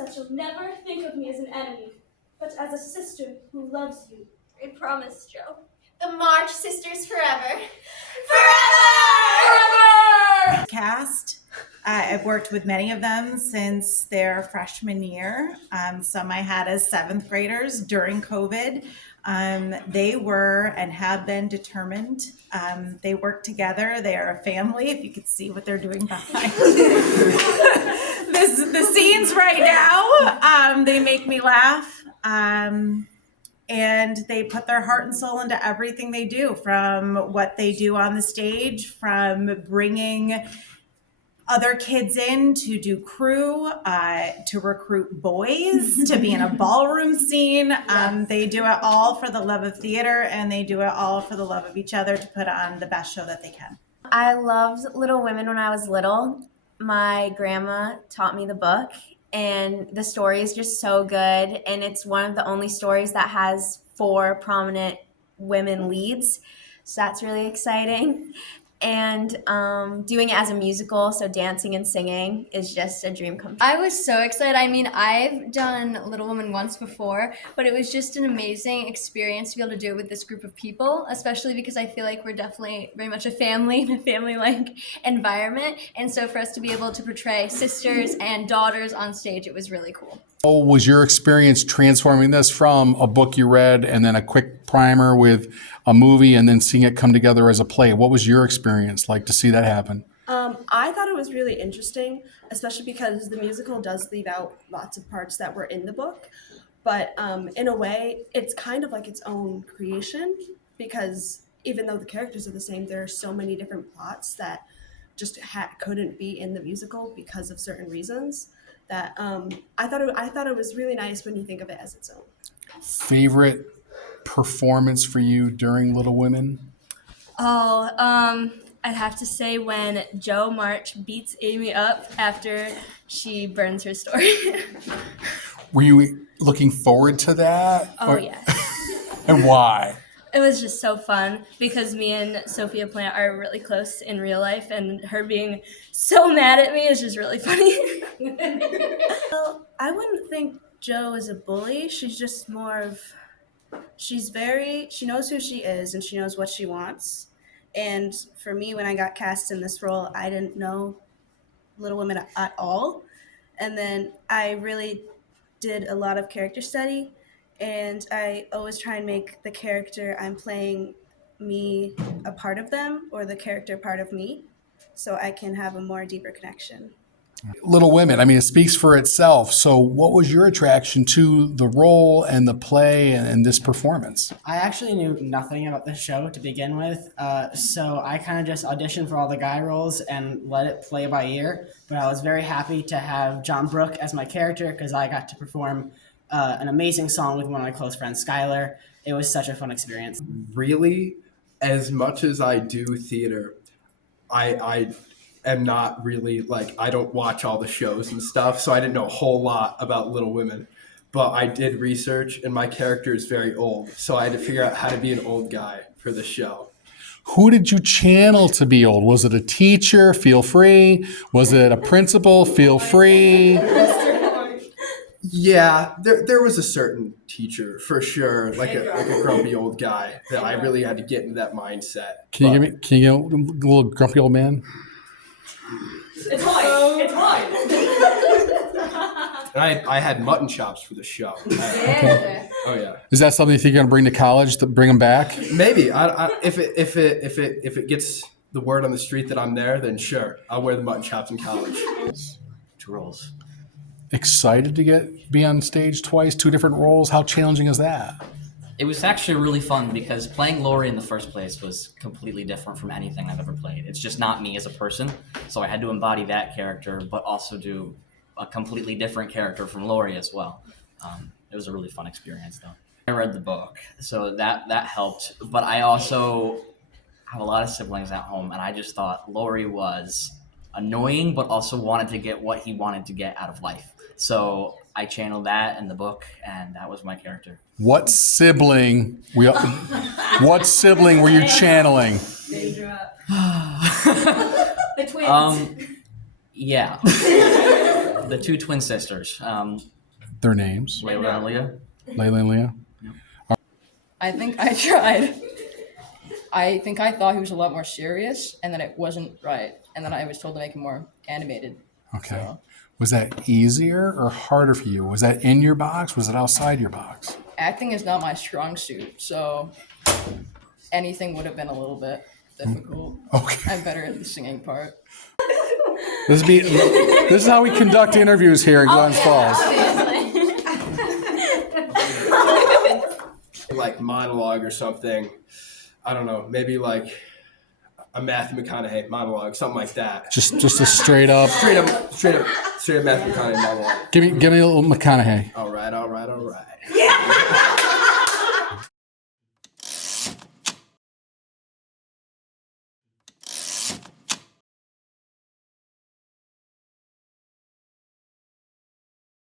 that you'll never think of me as an enemy, but as a sister who loves you. I promise, Joe. The March Sisters forever. Forever! Cast. I've worked with many of them since their freshman year. Some I had as 7th graders during COVID. They were and have been determined. They work together. They are a family. If you could see what they're doing behind the scenes right now, they make me laugh. And they put their heart and soul into everything they do, from what they do on the stage, from bringing other kids in to do crew, to recruit boys, to be in a ballroom scene. They do it all for the love of theater, and they do it all for the love of each other to put on the best show that they can. I loved Little Women when I was little. My grandma taught me the book, and the story is just so good, and it's one of the only stories that has 4 prominent women leads, so that's really exciting. And doing it as a musical, so dancing and singing, is just a dream come true. I was so excited. I mean, I've done Little Women once before, but it was just an amazing experience to be able to do it with this group of people, especially because I feel like we're definitely very much a family, in a family-like environment. And so for us to be able to portray sisters and daughters on stage, it was really cool. What was your experience transforming this from a book you read and then a quick primer with a movie and then seeing it come together as a play? What was your experience like to see that happen? I thought it was really interesting, especially because the musical does leave out lots of parts that were in the book. But in a way, it's kind of like its own creation, because even though the characters are the same, there are so many different plots that just couldn't be in the musical because of certain reasons. That I thought it was really nice when you think of it as its own. Favorite performance for you during Little Women? I'd have to say when Jo March beats Amy up after she burns her story. Were you looking forward to that? Oh, yes. And why? It was just so fun because me and Sophia Plant are really close in real life, and her being so mad at me is just really funny. Well, I wouldn't think Jo is a bully. She's just more of, she knows who she is and she knows what she wants. And for me, when I got cast in this role, I didn't know Little Women at all. And then I really did a lot of character study. And I always try and make the character I'm playing me a part of them, or the character part of me, so I can have a more deeper connection. Little Women, I mean, it speaks for itself. So what was your attraction to the role and the play and this performance? I actually knew nothing about the show to begin with, so I kind of just auditioned for all the guy roles and let it play by ear. But I was very happy to have John Brooke as my character because I got to perform an amazing song with one of my close friends, Skylar. It was such a fun experience. Really, as much as I do theater, I am not really, like, I don't watch all the shows and stuff, so I didn't know a whole lot about Little Women. But I did research, and my character is very old, so I had to figure out how to be an old guy for the show. Who did you channel to be old? Was it a teacher? Feel free. Was it a principal? Feel free. Yeah, there was a certain teacher for sure, like a grumpy old guy that I really had to get into that mindset. Can you get a little grumpy old man? It's mine. It's mine. And I had mutton chops for the show. Yeah. Oh yeah. Is that something you think you're gonna bring to college to bring them back? Maybe. If it gets the word on the street that I'm there, then sure, I'll wear the mutton chops in college. 2 roles. Excited to be on stage twice, 2 different roles. How challenging is that? It was actually really fun because playing Lori in the first place was completely different from anything I've ever played. It's just not me as a person, so I had to embody that character, but also do a completely different character from Lori as well. It was a really fun experience, though. I read the book, so that helped, but I also have a lot of siblings at home, and I just thought Lori was annoying, but also wanted to get what he wanted to get out of life. So I channeled that in the book, and that was my character. What sibling were you channeling? The twins. Yeah. the two twin sisters, Their names, Layla and Leah. Layla and Leah. I think I tried. I think I thought he was a lot more serious, and then it wasn't right. And then I was told to make him more animated. Okay. So, Was that easier or harder for you? Was that in your box? Was it outside your box? acting is not my strong suit, so anything would have been a little bit difficult. Okay. I'm better at the singing part. This is how we conduct interviews here in Glens Falls. Like monologue or something. I don't know. Maybe like a Matthew McConaughey monologue, something like that. Just a straight up Straight up Matthew McConaughey monologue. Give me a little McConaughey. All right.